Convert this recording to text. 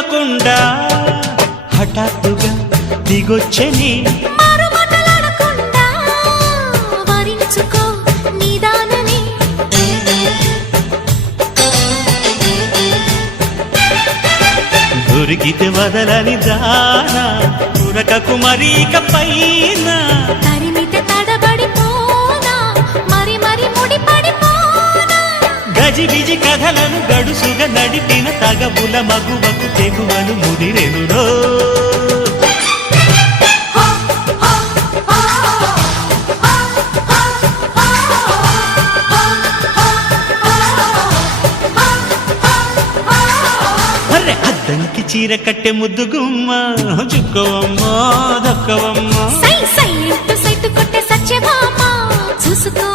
చెప్పకుండా హఠాత్తుగా దిగొచ్చని దొరికితే వదలని దానా ఉరకకు మరీక పైన తరిమితే తడబడిపోనా మరి మరి ముడిపడిపోనా గజిబిజి కథలను గడుసుగా నడిపిన తగబుల మగువకు తెగువను ముదిరెనురో అద్దంకి చీర కట్టె ముద్దుగుమ్మ చుక్కవమ్మా దక్కవమ్మా సై సై సైటు కొట్టే సత్యభామ చూసుకో